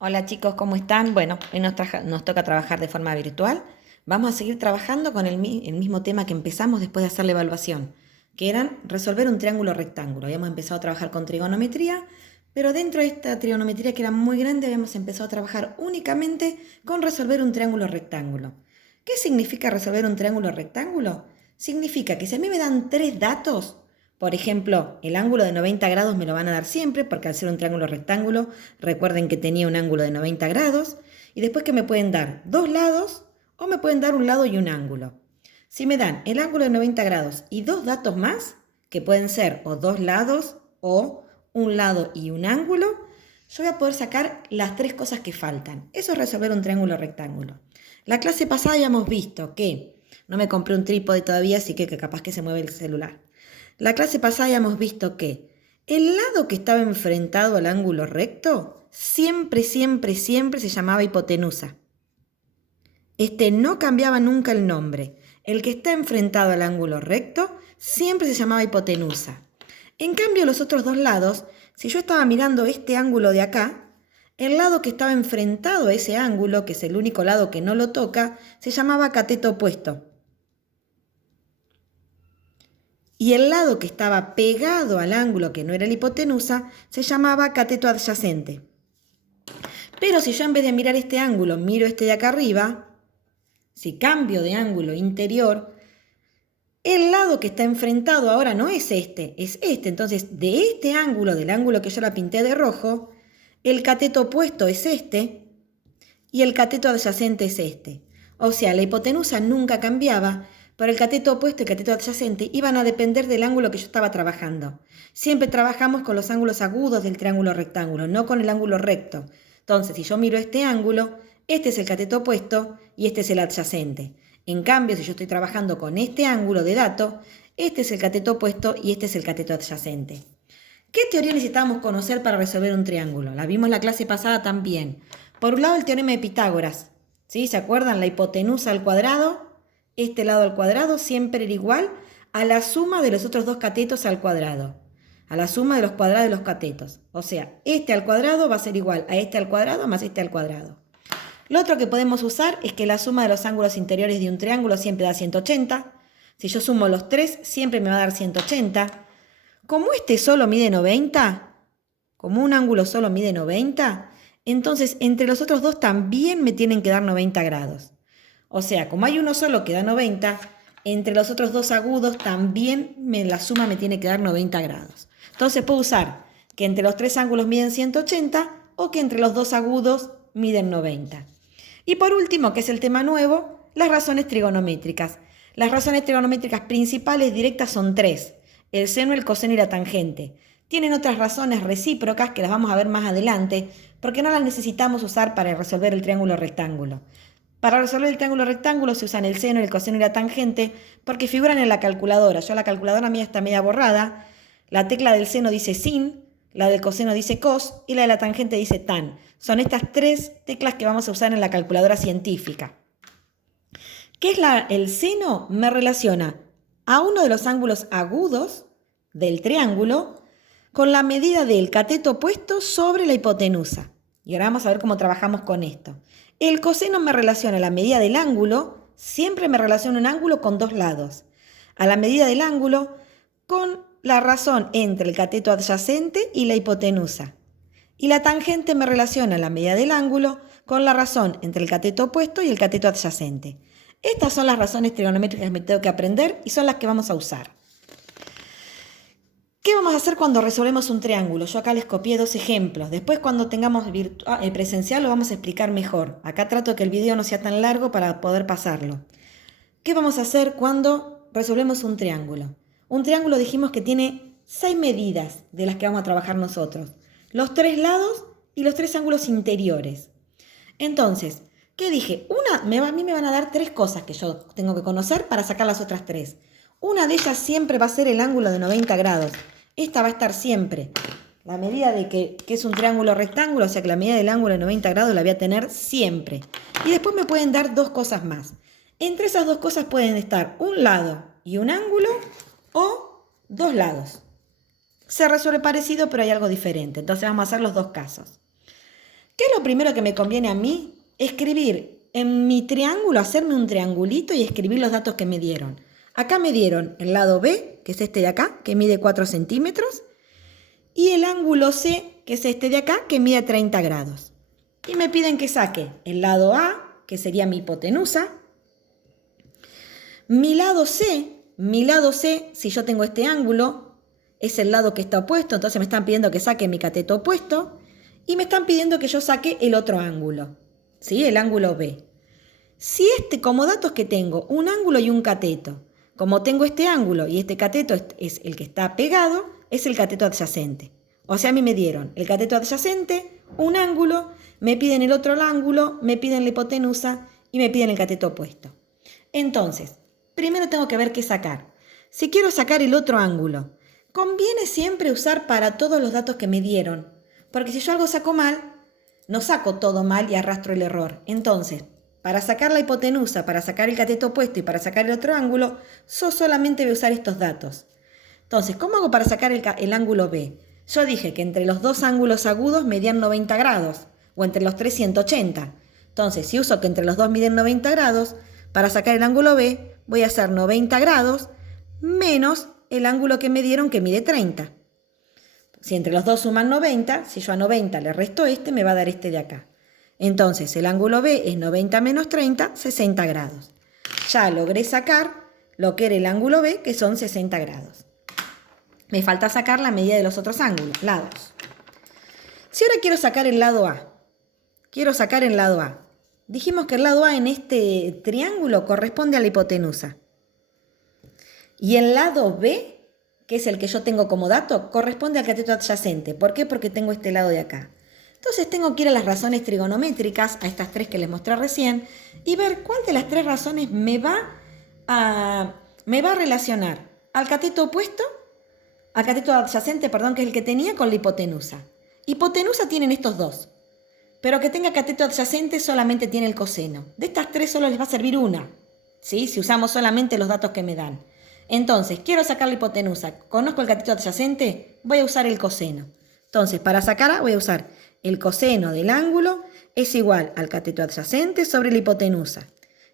Hola chicos, ¿cómo están? Bueno, hoy nos toca trabajar de forma virtual. Vamos a seguir trabajando con el mismo tema que empezamos después de hacer la evaluación, que eran resolver un triángulo rectángulo. Habíamos empezado a trabajar con trigonometría, pero dentro de esta trigonometría que era muy grande habíamos empezado a trabajar únicamente con resolver un triángulo rectángulo. ¿Qué significa resolver un triángulo rectángulo? Significa que si a mí me dan tres datos, por ejemplo, el ángulo de 90 grados me lo van a dar siempre, porque al ser un triángulo rectángulo, recuerden que tenía un ángulo de 90 grados, y después que me pueden dar dos lados, o me pueden dar un lado y un ángulo. Si me dan el ángulo de 90 grados y dos datos más, que pueden ser o dos lados, o un lado y un ángulo, yo voy a poder sacar las tres cosas que faltan. Eso es resolver un triángulo rectángulo. La clase pasada habíamos visto que, no me compré un trípode todavía, así que capaz que se mueve el celular. La clase pasada habíamos visto que el lado que estaba enfrentado al ángulo recto siempre se llamaba hipotenusa. Este no cambiaba nunca el nombre. El que está enfrentado al ángulo recto siempre se llamaba hipotenusa. En cambio, los otros dos lados, si yo estaba mirando este ángulo de acá, el lado que estaba enfrentado a ese ángulo, que es el único lado que no lo toca, se llamaba cateto opuesto. Y el lado que estaba pegado al ángulo que no era la hipotenusa se llamaba cateto adyacente. Pero si yo en vez de mirar este ángulo miro este de acá arriba, si cambio de ángulo interior, el lado que está enfrentado ahora no es este, es este. Entonces, de este ángulo, del ángulo que yo la pinté de rojo, el cateto opuesto es este y el cateto adyacente es este. O sea, la hipotenusa nunca cambiaba, pero el cateto opuesto y el cateto adyacente iban a depender del ángulo que yo estaba trabajando. Siempre trabajamos con los ángulos agudos del triángulo rectángulo, no con el ángulo recto. Entonces, si yo miro este ángulo, este es el cateto opuesto y este es el adyacente. En cambio, si yo estoy trabajando con este ángulo de dato, este es el cateto opuesto y este es el cateto adyacente. ¿Qué teoría necesitábamos conocer para resolver un triángulo? La vimos en la clase pasada también. Por un lado, el teorema de Pitágoras. ¿Sí? ¿Se acuerdan? La hipotenusa al cuadrado, este lado al cuadrado, siempre era igual a la suma de los otros dos catetos al cuadrado. A la suma de los cuadrados de los catetos. O sea, este al cuadrado va a ser igual a este al cuadrado más este al cuadrado. Lo otro que podemos usar es que la suma de los ángulos interiores de un triángulo siempre da 180. Si yo sumo los tres, siempre me va a dar 180. Como este solo mide 90, como un ángulo solo mide 90, entonces entre los otros dos también me tienen que dar 90 grados. O sea, como hay uno solo que da 90, entre los otros dos agudos también la suma me tiene que dar 90 grados. Entonces puedo usar que entre los tres ángulos miden 180 o que entre los dos agudos miden 90. Y por último, que es el tema nuevo, las razones trigonométricas. Las razones trigonométricas principales directas son tres: el seno, el coseno y la tangente. Tienen otras razones recíprocas que las vamos a ver más adelante, porque no las necesitamos usar para resolver el triángulo rectángulo. Para resolver el triángulo rectángulo se usan el seno, el coseno y la tangente porque figuran en la calculadora. Yo la calculadora mía está media borrada. La tecla del seno dice sin, la del coseno dice cos y la de la tangente dice tan. Son estas tres teclas que vamos a usar en la calculadora científica. ¿Qué es el seno? Me relaciona a uno de los ángulos agudos del triángulo con la medida del cateto opuesto sobre la hipotenusa. Y ahora vamos a ver cómo trabajamos con esto. El coseno me relaciona a la medida del ángulo, siempre me relaciona un ángulo con dos lados. A la medida del ángulo con la razón entre el cateto adyacente y la hipotenusa. Y la tangente me relaciona a la medida del ángulo con la razón entre el cateto opuesto y el cateto adyacente. Estas son las razones trigonométricas que me tengo que aprender y son las que vamos a usar. ¿Qué vamos a hacer cuando resolvemos un triángulo? Yo acá les copié dos ejemplos. Después cuando tengamos presencial lo vamos a explicar mejor. Acá trato de que el video no sea tan largo para poder pasarlo. ¿Qué vamos a hacer cuando resolvemos un triángulo? Un triángulo dijimos que tiene 6 medidas de las que vamos a trabajar nosotros. Los tres lados y los tres ángulos interiores. Entonces, ¿qué dije? A mí me van a dar tres cosas que yo tengo que conocer para sacar las otras tres. Una de ellas siempre va a ser el ángulo de 90 grados. Esta va a estar siempre. La medida de que es un triángulo rectángulo, o sea que la medida del ángulo de 90 grados la voy a tener siempre. Y después me pueden dar dos cosas más. Entre esas dos cosas pueden estar un lado y un ángulo o dos lados. Se resuelve parecido, pero hay algo diferente. Entonces vamos a hacer los dos casos. ¿Qué es lo primero que me conviene a mí? Escribir en mi triángulo, hacerme un triangulito y escribir los datos que me dieron. Acá me dieron el lado B, que es este de acá, que mide 4 centímetros, y el ángulo C, que es este de acá, que mide 30 grados. Y me piden que saque el lado A, que sería mi hipotenusa, mi lado C, si yo tengo este ángulo, es el lado que está opuesto, entonces me están pidiendo que saque mi cateto opuesto, y me están pidiendo que yo saque el otro ángulo, ¿sí? El ángulo B. Si como datos que tengo un ángulo y un cateto, como tengo este ángulo y este cateto es el que está pegado, es el cateto adyacente. O sea, a mí me dieron el cateto adyacente, un ángulo, me piden el otro ángulo, me piden la hipotenusa y me piden el cateto opuesto. Entonces, primero tengo que ver qué sacar. Si quiero sacar el otro ángulo, conviene siempre usar para todos los datos que me dieron, porque si yo algo saco mal, no saco todo mal y arrastro el error. Entonces, para sacar la hipotenusa, para sacar el cateto opuesto y para sacar el otro ángulo, yo solamente voy a usar estos datos. Entonces, ¿cómo hago para sacar el ángulo B? Yo dije que entre los dos ángulos agudos medían 90 grados, o entre los tres 180. Entonces, si uso que entre los dos miden 90 grados, para sacar el ángulo B, voy a hacer 90 grados menos el ángulo que me dieron que mide 30. Si entre los dos suman 90, si yo a 90 le resto este, me va a dar este de acá. Entonces, el ángulo B es 90 menos 30, 60 grados. Ya logré sacar lo que era el ángulo B, que son 60 grados. Me falta sacar la medida de los otros ángulos, lados. Si ahora quiero sacar el lado A, dijimos que el lado A en este triángulo corresponde a la hipotenusa. Y el lado B, que es el que yo tengo como dato, corresponde al cateto adyacente. ¿Por qué? Porque tengo este lado de acá. Entonces tengo que ir a las razones trigonométricas, a estas tres que les mostré recién, y ver cuál de las tres razones me va a relacionar al cateto opuesto, al cateto adyacente, perdón, que es el que tenía, con la hipotenusa. Hipotenusa tienen estos dos, pero que tenga cateto adyacente solamente tiene el coseno. De estas tres solo les va a servir una, ¿sí? Si usamos solamente los datos que me dan. Entonces, quiero sacar la hipotenusa, conozco el cateto adyacente, voy a usar el coseno. Entonces, para sacar A voy a usar el coseno del ángulo es igual al cateto adyacente sobre la hipotenusa.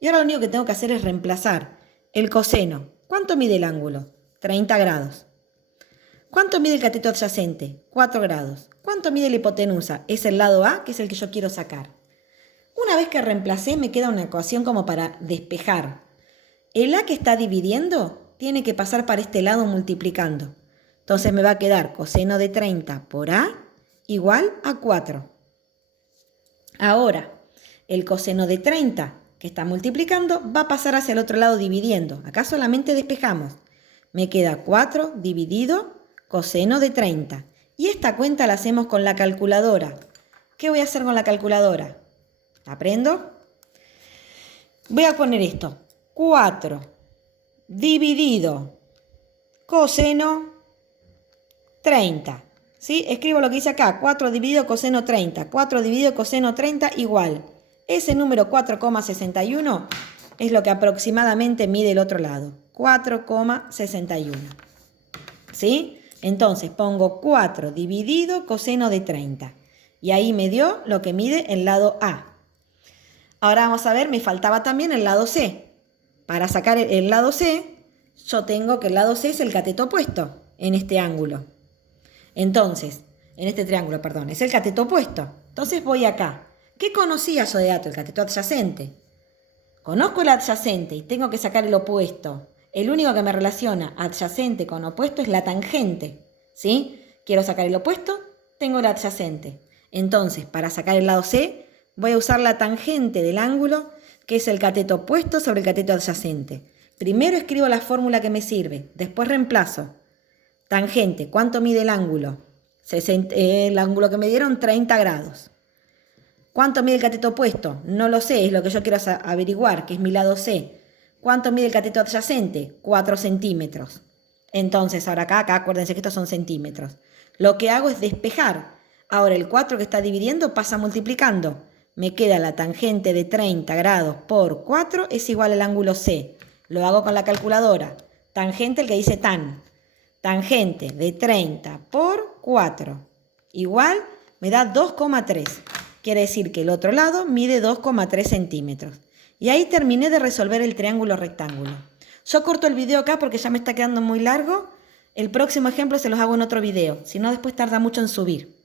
Y ahora lo único que tengo que hacer es reemplazar el coseno. ¿Cuánto mide el ángulo? 30 grados. ¿Cuánto mide el cateto adyacente? 4 grados. ¿Cuánto mide la hipotenusa? Es el lado A, que es el que yo quiero sacar. Una vez que reemplacé, me queda una ecuación como para despejar. El A que está dividiendo tiene que pasar para este lado multiplicando. Entonces me va a quedar coseno de 30 por A igual a 4. Ahora, el coseno de 30 que está multiplicando va a pasar hacia el otro lado dividiendo. Acá solamente despejamos. Me queda 4 dividido coseno de 30. Y esta cuenta la hacemos con la calculadora. ¿Qué voy a hacer con la calculadora? ¿Aprendo? Voy a poner esto. 4 dividido coseno 30. ¿Sí? Escribo lo que dice acá. 4 dividido coseno 30. 4 dividido coseno 30 igual. Ese número 4,61 es lo que aproximadamente mide el otro lado. 4,61. ¿Sí? Entonces pongo 4 dividido coseno de 30. Y ahí me dio lo que mide el lado A. Ahora vamos a ver, me faltaba también el lado C. Para sacar el lado C, yo tengo que el lado C es el cateto opuesto en este ángulo. Entonces, en este triángulo, perdón, es el cateto opuesto. Entonces voy acá. ¿Qué conocía yo de dato? El cateto adyacente. Conozco el adyacente y tengo que sacar el opuesto. El único que me relaciona adyacente con opuesto es la tangente. ¿Sí? Quiero sacar el opuesto, tengo el adyacente. Entonces, para sacar el lado C, voy a usar la tangente del ángulo, que es el cateto opuesto sobre el cateto adyacente. Primero escribo la fórmula que me sirve, después reemplazo. Tangente, ¿cuánto mide el ángulo? El ángulo que me dieron, 30 grados. ¿Cuánto mide el cateto opuesto? No lo sé, es lo que yo quiero averiguar, que es mi lado C. ¿Cuánto mide el cateto adyacente? 4 centímetros. Entonces, ahora acá, acuérdense que estos son centímetros. Lo que hago es despejar. Ahora el 4 que está dividiendo pasa multiplicando. Me queda la tangente de 30 grados por 4 es igual al ángulo C. Lo hago con la calculadora. Tangente, el que dice tan. Tangente de 30 por 4 igual me da 2,3. Quiere decir que el otro lado mide 2,3 centímetros. Y ahí terminé de resolver el triángulo rectángulo. Yo corto el video acá porque ya me está quedando muy largo. El próximo ejemplo se los hago en otro video, si no después tarda mucho en subir.